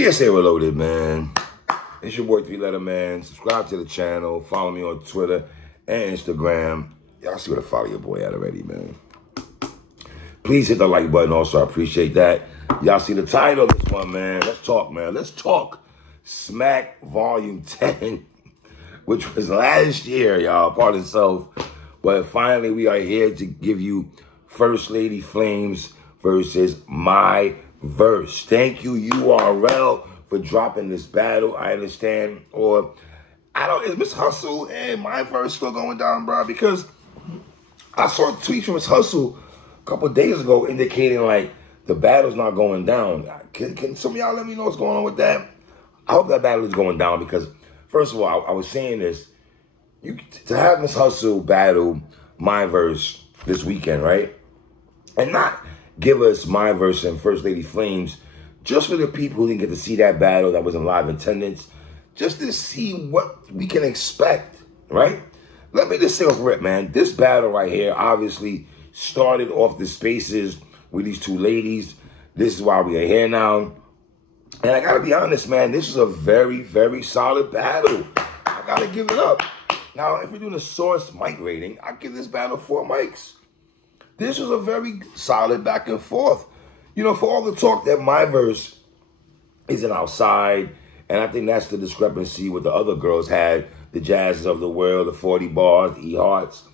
PSA Reloaded, man. It's your boy 3-Letter Man. Subscribe to the channel. Follow me on Twitter and Instagram. Y'all see where to follow your boy at already, man. Please hit the like button also. I appreciate that. Y'all see the title of this one, man. Let's talk, man. Let's talk Smack Volume 10, which was last year, y'all. Pardon self. But finally, we are here to give you First Lady Flamez versus My Verse. Thank you, URL, for dropping this battle. I understand. Or, I don't, is Miss Hustle and My Verse still going down, bro? Because I saw a tweet from Miss Hustle a couple of days ago indicating, like, the battle's not going down. Can some of y'all let me know what's going on with that? I hope that battle is going down because, first of all, I was saying this. To have Miss Hustle battle My Verse this weekend, right? And not give us My Verse and First Lady Flamez just for the people who didn't get to see that battle that was in live attendance, just to see what we can expect, right? Let me just say off rip, man. This battle right here obviously started off the spaces with these two ladies. This is why we are here now. And I got to be honest, man, this is a very, very solid battle. I got to give it up. Now, if we're doing a source mic rating, I give this battle 4 mics. This was a very solid back and forth. You know, for all the talk that My Verse isn't outside, and I think that's the discrepancy with the other girls had, the Jazzes of the world, the 40 Bars, the E-Hearts.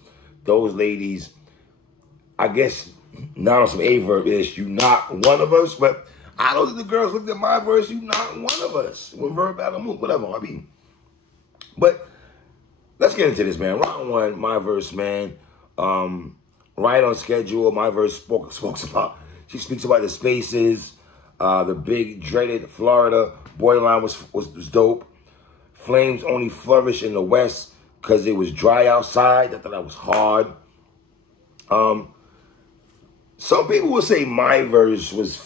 Those ladies, I guess, not on some A-verb-ish, you not one of us, but I don't think the girls looked at My Verse, you not one of us. With verb, battle, move, whatever, I mean. But let's get into this, man. Round 1, My Verse, man. Right on schedule. My Verse she speaks about the spaces, the big dreaded Florida boy line was dope. Flames only flourish in the West because it was dry outside. I thought that was hard. Some people will say My Verse was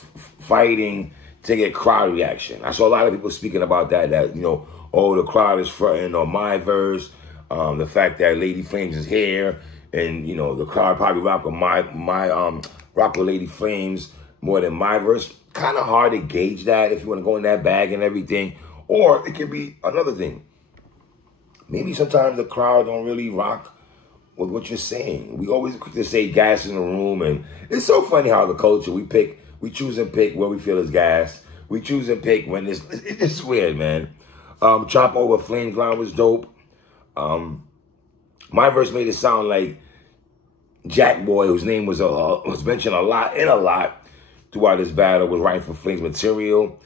fighting to get crowd reaction. I saw a lot of people speaking about that, you know, oh, the crowd is fronting on My Verse. The fact that Lady Flamez is here, and you know the crowd probably rock with Lady Flamez more than My Verse. Kind of hard to gauge that if you want to go in that bag and everything. Or it could be another thing. Maybe sometimes the crowd don't really rock with what you're saying. We always quick to say gas in the room, and it's so funny how the culture we choose and pick where we feel is gas. We choose and pick when it's weird, man. Chop Over Flames line was dope. My Verse made it sound like Jack Boy, whose name was mentioned a lot throughout this battle, was writing for Flames material.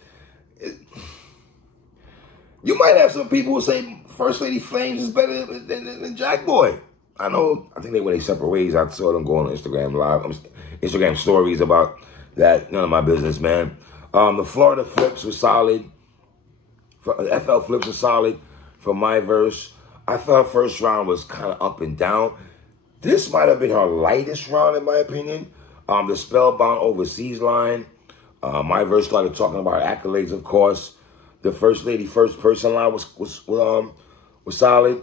You might have some people who say First Lady Flamez is better than Jack Boy. I think they went their separate ways. I saw them go on Instagram Live, Instagram stories about that. None of my business, man. The Florida flips was solid. FL flips was solid for My Verse. I thought first round was kind of up and down. This might have been her lightest round, in my opinion. The Spellbound Overseas line. My Verse started talking about her accolades, of course. The First Lady First Person line was solid.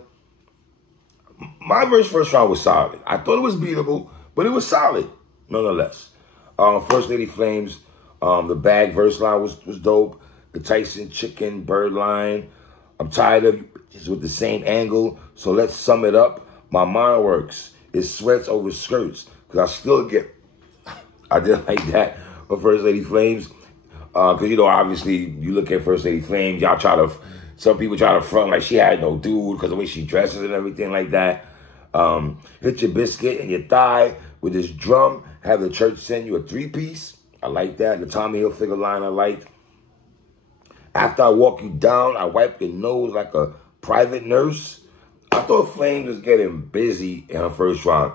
My Verse first round was solid. I thought it was beatable, but it was solid nonetheless. First Lady Flamez, the Bag Verse line was dope. The Tyson Chicken Bird line. I'm tired of you bitches with the same angle, so let's sum it up. My mind works. It sweats over skirts, because I did like that for First Lady Flamez. Because, you know, obviously, you look at First Lady Flamez, some people try to front like she had no dude because of the way she dresses and everything like that. Hit your biscuit and your thigh with this drum. Have the church send you a 3-piece. I like that. The Tommy Hilfiger line I liked. After I walk you down, I wipe your nose like a private nurse. I thought Flamez was getting busy in her first round.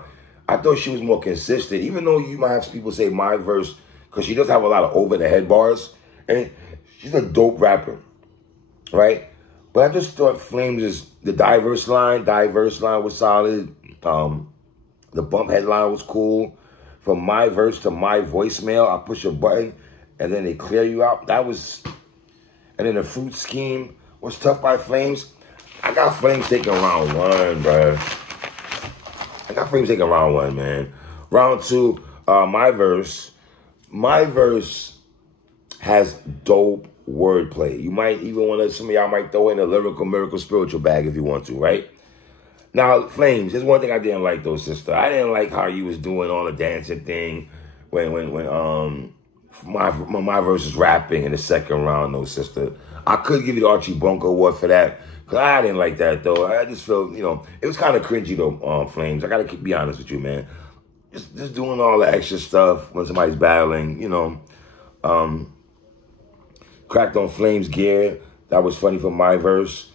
I thought she was more consistent, even though you might have people say My Verse, because she does have a lot of over-the-head bars. And she's a dope rapper, right? But I just thought Flamez' the diverse line was solid. The bump headline was cool. From My Verse to My Voicemail, I push a button and then they clear you out. And then the Fruit Scheme was tough by Flamez. I got Flamez taking round 1, bro. I got Flamez taking round 1, man. Round 2, My Verse. My Verse has dope wordplay. You might even want to, some of y'all might throw in a lyrical, miracle, spiritual bag if you want to, right? Now, Flamez, there's one thing I didn't like though, sister. I didn't like how you was doing all the dancing thing when my verse was rapping in the second round, though, sister. I could give you the Archie Bunker Award for that, because I didn't like that, though. I just feel, you know, it was kind of cringy, though, Flamez. I got to be honest with you, man. Just doing all the extra stuff when somebody's battling, you know. Cracked on Flamez' gear. That was funny for my verse.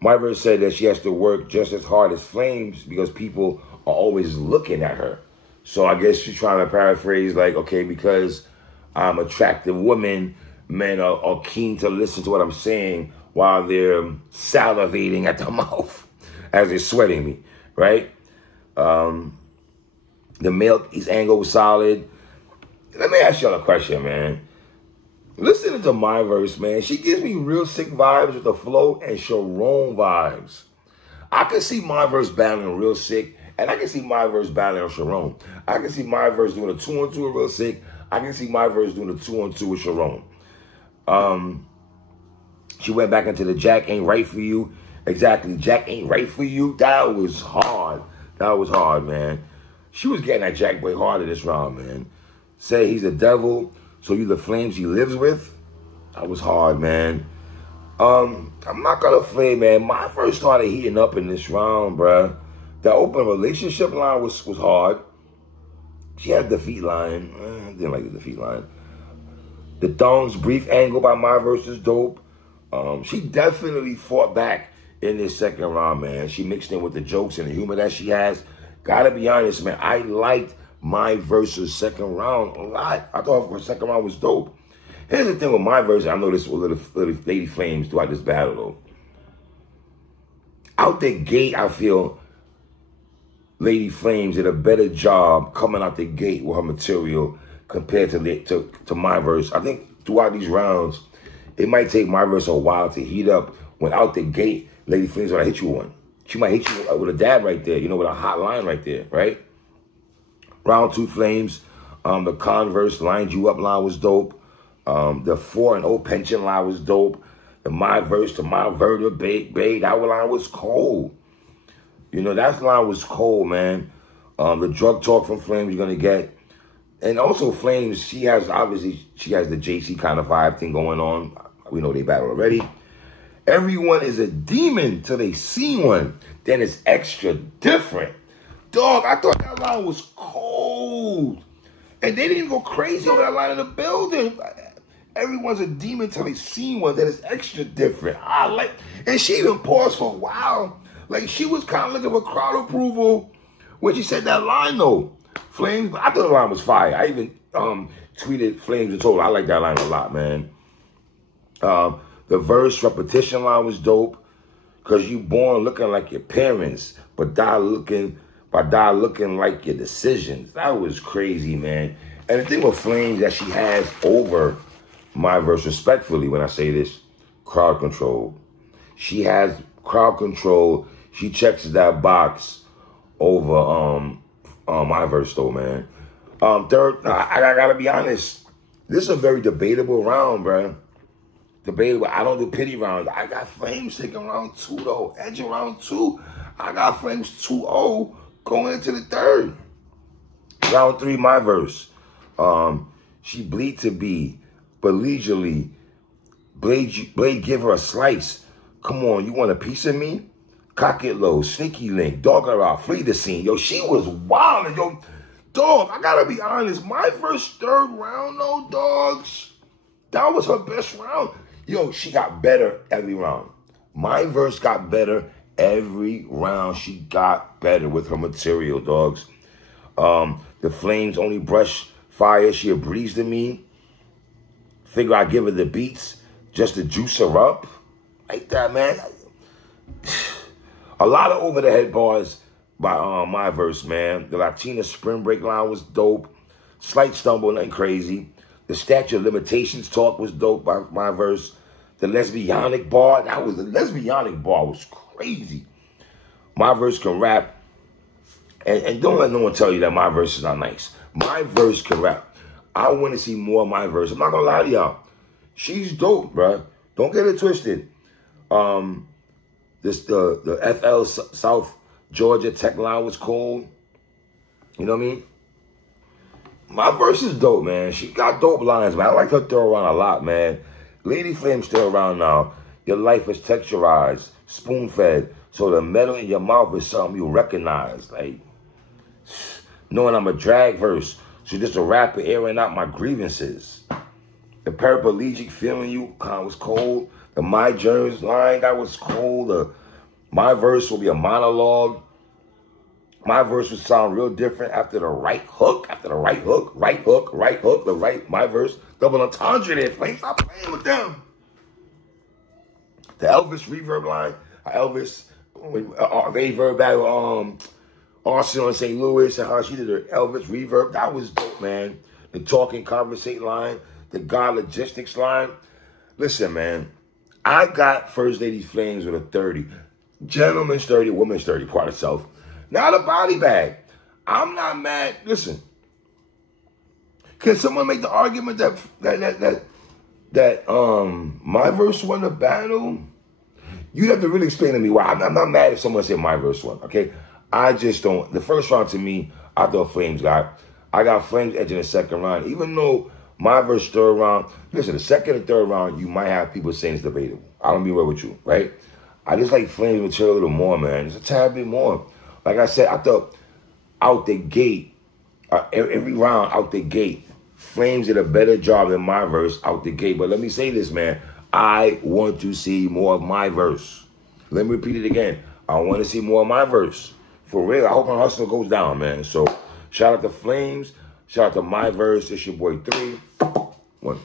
My verse said that she has to work just as hard as Flamez because people are always looking at her. So I guess she's trying to paraphrase, like, okay, because I'm an attractive woman, men are keen to listen to what I'm saying while they're salivating at the mouth as they're sweating me, right? The milk, his angle was solid. Let me ask y'all a question, man. Listening to my verse, man, she gives me real sick vibes with the flow and Sharon vibes. I can see my verse battling real sick, and I can see my verse battling on Sharon. I can see my verse doing a 2-on-2 with real sick. I can see my verse doing a 2-on-2 with Sharon. She went back into the Jack ain't right for you. Exactly, Jack ain't right for you. That was hard. That was hard, man. She was getting that Jack boy harder this round, man. Say he's the devil, so you the flames he lives with. That was hard, man. I'm not gonna flame, man. My first started heating up in this round, bruh. The open relationship line was hard. She had a defeat line. I didn't like the defeat line. The thongs brief angle by my verse is dope. She definitely fought back in this second round, man. She mixed in with the jokes and the humor that she has. Gotta be honest, man. I liked my verse's second round a lot. I thought her second round was dope. Here's the thing with my verse. I know this with Lady Flamez throughout this battle, though. Out the gate, I feel Lady Flamez did a better job coming out the gate with her material compared to my verse. I think throughout these rounds, it might take my verse a while to heat up. When out the gate, Lady Flamez gonna hit you one. She might hit you with a dab right there, you know, with a hot line right there, right? Round 2, Flamez. The Converse lined you up line was dope. The 4-0 pension line was dope. The my verse to my verter, babe, that line was cold. You know, that line was cold, man. The drug talk from Flamez you're gonna get. And also Flamez, she has the JC kind of vibe thing going on. We know they battle already. Everyone is a demon till they see one. Then it's extra different. Dog, I thought that line was cold. And they didn't go crazy over that line in the building. Everyone's a demon till they see one. That is extra different. And she even paused for a while. Like, she was kind of looking for crowd approval when she said that line, though. Flamez, I thought the line was fire. I even tweeted Flamez and told her I like that line a lot, man. The verse repetition line was dope. Because you born looking like your parents, but die looking like your decisions. That was crazy, man. And the thing with Flamez that she has over my verse, respectfully, when I say this, crowd control. She has crowd control. She checks that box over my verse, though, man. Third, I gotta be honest. This is a very debatable round, bro. Debatable. I don't do pity rounds. I got Flamez taking round 2, though. Edge of round 2. I got Flamez 2-0 going into the third. Round 3, my verse. She bleed to be, but leisurely. Blade give her a slice. Come on, you want a piece of me? Cock it low, sneaky link, dog her out, flee the scene. Yo, she was wild. Yo, dog, I gotta be honest. My first third round, though, dogs, that was her best round. Yo, she got better every round. My verse got better every round. She got better with her material, dogs. The Flamez only brush fire. She a breeze to me. Figure I give her the beats just to juice her up. Like that, man. A lot of over-the-head bars by my verse, man. The Latina spring break line was dope. Slight stumble, nothing crazy. The statute of limitations talk was dope by my verse. The lesbianic bar, the lesbianic bar was crazy. My verse can rap. And don't let no one tell you that my verse is not nice. My verse can rap. I want to see more of my verse. I'm not going to lie to y'all. She's dope, bruh. Don't get it twisted. The FL South Georgia Tech line was cold. You know what I mean? My verse is dope, man. She got dope lines, man. I like her throw around a lot, man. Lady Flame's still around now. Your life is texturized, spoon-fed, so the metal in your mouth is something you recognize. Like, knowing I'm a drag verse, so just a rapper airing out my grievances. The paraplegic feeling you was cold. The My Journeys line, that was cold. My verse will be a monologue. My verse would sound real different after the right hook. After the right hook, right hook, right hook, my verse. Double entendre there, Flames. Stop playing with them. The Elvis reverb line. Elvis, reverb battle, Arsenal in St. Louis, and how she did her Elvis reverb. That was dope, man. The talking, conversate line. The God logistics line. Listen, man. I got First Lady Flames with a 30. Gentleman's 30, woman's 30, part of self. Not a body bag. I'm not mad. Listen. Can someone make the argument that my verse won the battle? You'd have to really explain to me why. I'm not mad if someone said my verse won, okay? I just don't. The first round to me, I thought Flames got. I got Flames edging the second round. Even though my verse third round, listen, the second and third round, you might have people saying it's debatable. I don't be real with you, right? I just like Flames material a little more, man. It's a tad bit more. Like I said, I thought out the gate, every round out the gate, Flames did a better job than my verse out the gate. But let me say this, man. I want to see more of my verse. Let me repeat it again. I want to see more of my verse. For real, I hope my hustle goes down, man. So, shout out to Flames. Shout out to my verse. It's your boy 3. 1.